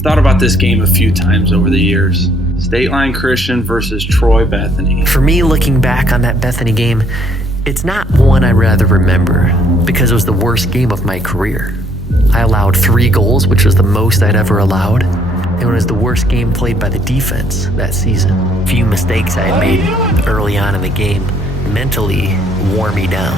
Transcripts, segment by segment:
I've thought about this game a few times over the years. State Line Christian versus Troy Bethany. For me, looking back on that Bethany game, it's not one I'd rather remember because it was the worst game of my career. I allowed 3 goals, which was the most I'd ever allowed, and it was the worst game played by the defense that season. A few mistakes I had made early on in the game mentally wore me down.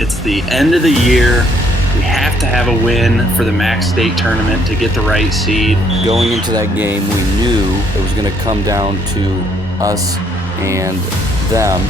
It's the end of the year. We have to have a win for the Max State tournament to get the right seed. Going into that game, we knew it was going to come down to us and them.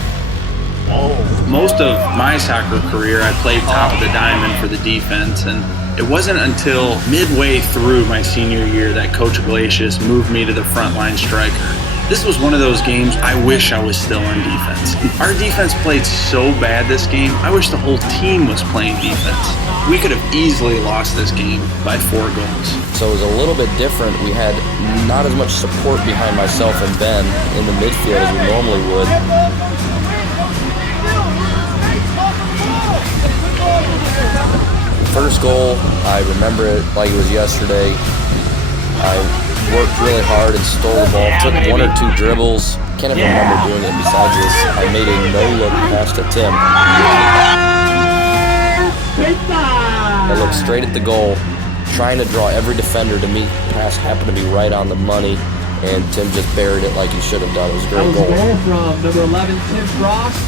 Most of my soccer career, I played top of the diamond for the defense, and it wasn't until midway through my senior year that Coach Yglesias moved me to the frontline striker. This was one of those games I wish I was still on defense. Our defense played so bad this game, I wish the whole team was playing defense. We could have easily lost this game by 4 goals. So it was a little bit different. We had not as much support behind myself and Ben in the midfield as we normally would. First goal, I remember it like it was yesterday. I worked really hard and stole the ball, took 1 or 2 dribbles. Can't even remember doing it besides this. I made a no-look pass to Tim. I looked straight at the goal, trying to draw every defender to me. Pass happened to be right on the money, and Tim just buried it like he should have done. It was a great goal. That was a goal from number 11, Tim Frost,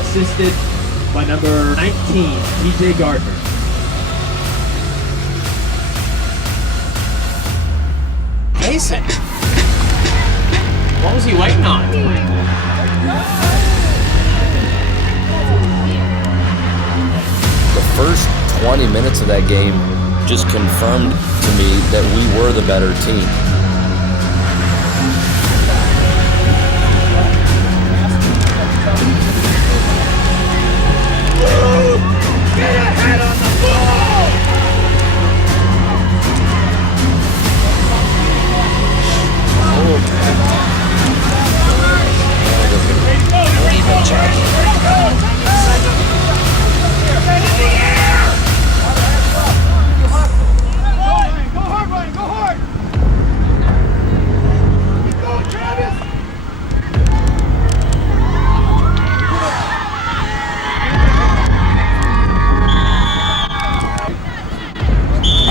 assisted by number 19, TJ Gardiner. Mason. What was he waiting on? The first 20 minutes of that game just confirmed to me that we were the better team. Get your head on the ball!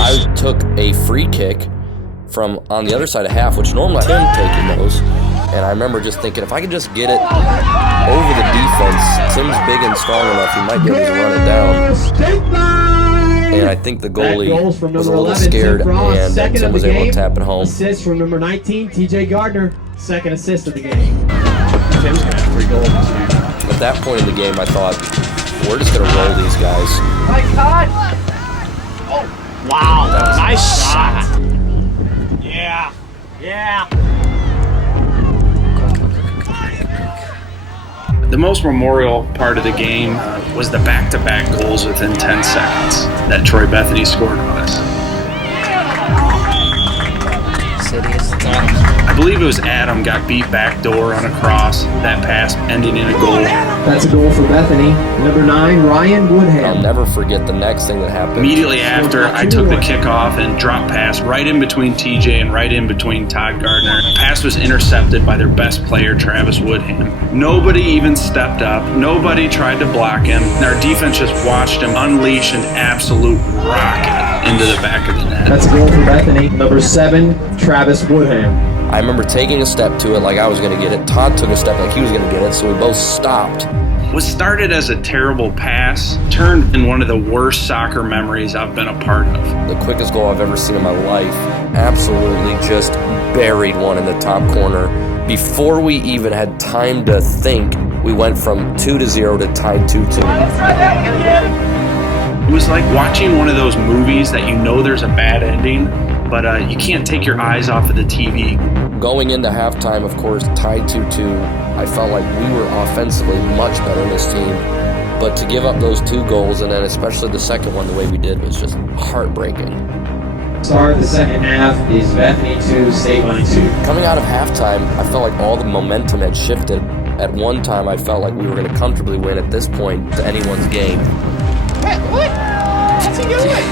I took a free kick from on the other side of half, which normally I'm taking those. And I remember just thinking, if I could just get it over the defense, Tim's big and strong enough, he might be able to run it down. And I think the goalie was a little scared, and Tim was able to tap it home. Assist from number 19, TJ Gardiner, second assist of the game. Tim's going to have 3 goals. At that point in the game, I thought, we're just going to roll these guys. My God! Oh, wow, nice shot. Yeah, yeah. The most memorial part of the game was the back-to-back goals within 10 seconds that Troy Bethany scored on us. I believe it was Adam got beat backdoor on a cross, that pass ending in a goal. That's a goal for Bethany. Number 9, Ryan Woodham. I'll never forget the next thing that happened. Immediately after, I took the kickoff and dropped pass right in between TJ and right in between Todd Gardiner. The pass was intercepted by their best player, Travis Woodham. Nobody even stepped up. Nobody tried to block him. And our defense just watched him unleash an absolute rocket into the back of the net. That's a goal for Bethany. Number 7, Travis Woodham. I remember taking a step to it like I was going to get it. Todd took a step like he was going to get it, so we both stopped. What started as a terrible pass turned in one of the worst soccer memories I've been a part of. The quickest goal I've ever seen in my life. Absolutely just buried one in the top corner. Before we even had time to think, we went from 2-0 to tied 2-2. It was like watching one of those movies that you know there's a bad ending, but you can't take your eyes off of the TV. Going into halftime, of course, tied 2-2, I felt like we were offensively much better in this team. But to give up those 2 goals, and then especially the second one the way we did, was just heartbreaking. Start of the second half is Bethany 2, State Line 2. Coming out of halftime, I felt like all the momentum had shifted. At one time, I felt like we were going to comfortably win at this point to anyone's game. What? What's he doing?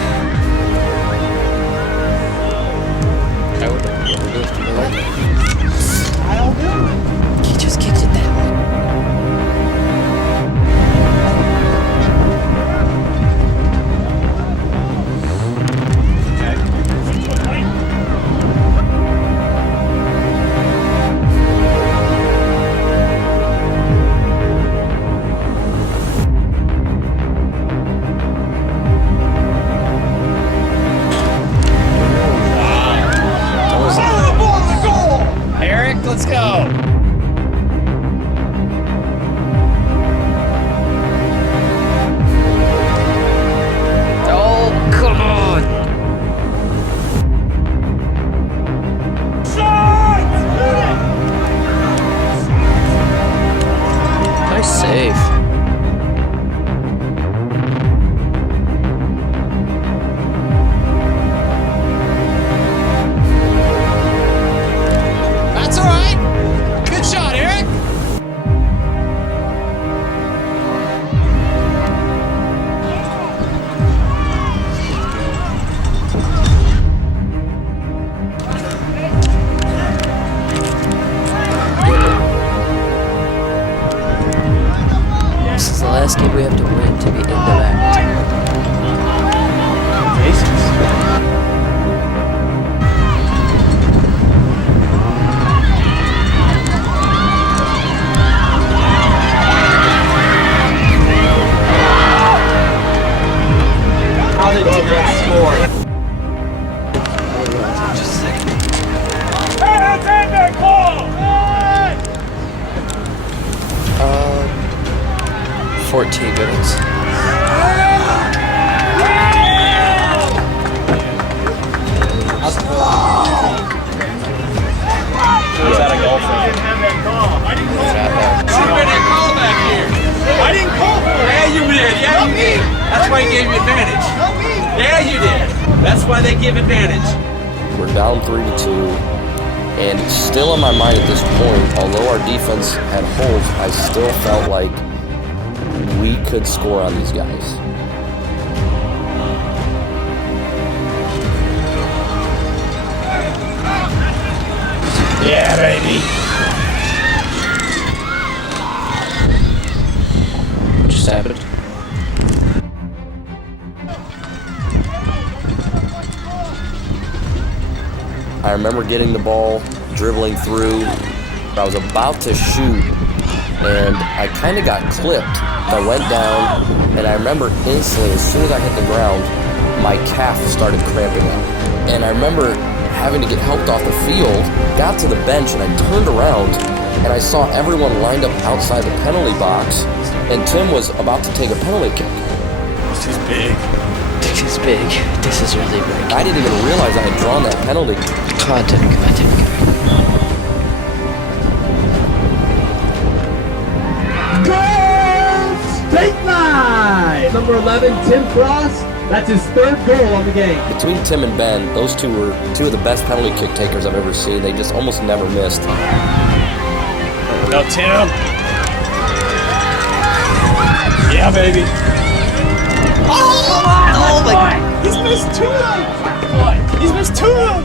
solid to good score. Hey, that's in there, call! 14 minutes. Was that a goal for you? I didn't call for it. You made a call back here. I didn't call for it. Yeah, you did. Yeah, you did. That's why he gave you advantage. Yeah, you did. That's why they give advantage. We're down 3-2, and it's still in my mind at this point, although our defense had holes, I still felt like we could score on these guys. Yeah, baby. What just happened? I remember getting the ball, dribbling through. I was about to shoot, and I kind of got clipped. I went down, and I remember instantly, as soon as I hit the ground, my calf started cramping up. And I remember having to get helped off the field, got to the bench, and I turned around, and I saw everyone lined up outside the penalty box, and Tim was about to take a penalty kick. This is big. This is big. This is really big. I didn't even realize I had drawn that penalty. God, I didn't Goal! State line! Number 11, Tim Frost. That's his third goal on the game. Between Tim and Ben, those two were two of the best penalty kick takers I've ever seen. They just almost never missed. No, Tim. Yeah, baby. Oh my God! He's missed two of them. He's missed two of them.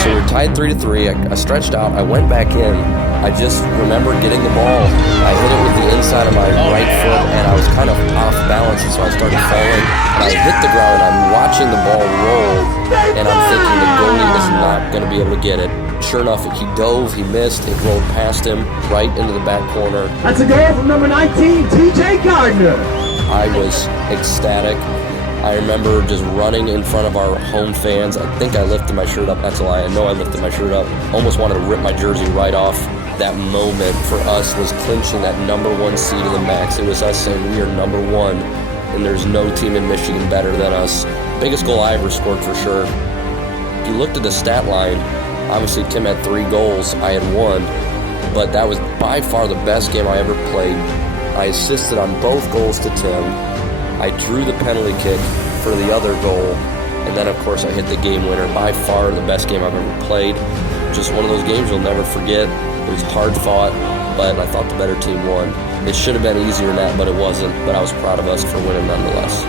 So we were tied 3-3. I stretched out. I went back in. I just remember getting the ball. I hit it with the inside of my right foot, and I was kind of off balance, and so I started falling. And I hit the ground, and I'm watching the ball roll, and I'm thinking the goalie is not going to be able to get it. Sure enough, he dove, he missed, it rolled past him, right into the back corner. That's a goal from number 19, TJ Gardiner. I was ecstatic. I remember just running in front of our home fans. I think I lifted my shirt up. That's a lie. I know I lifted my shirt up. Almost wanted to rip my jersey right off. That moment for us was clinching that #1 seed in the max. It was us saying we are #1, and there's no team in Michigan better than us. Biggest goal I ever scored for sure. If you looked at the stat line, obviously Tim had 3 goals. I had 1, but that was by far the best game I ever played. I assisted on both goals to Tim. I drew the penalty kick for the other goal, and then of course I hit the game winner. By far the best game I've ever played. Just one of those games you'll never forget. It was hard fought, but I thought the better team won. It should have been easier than that, but it wasn't. But I was proud of us for winning nonetheless.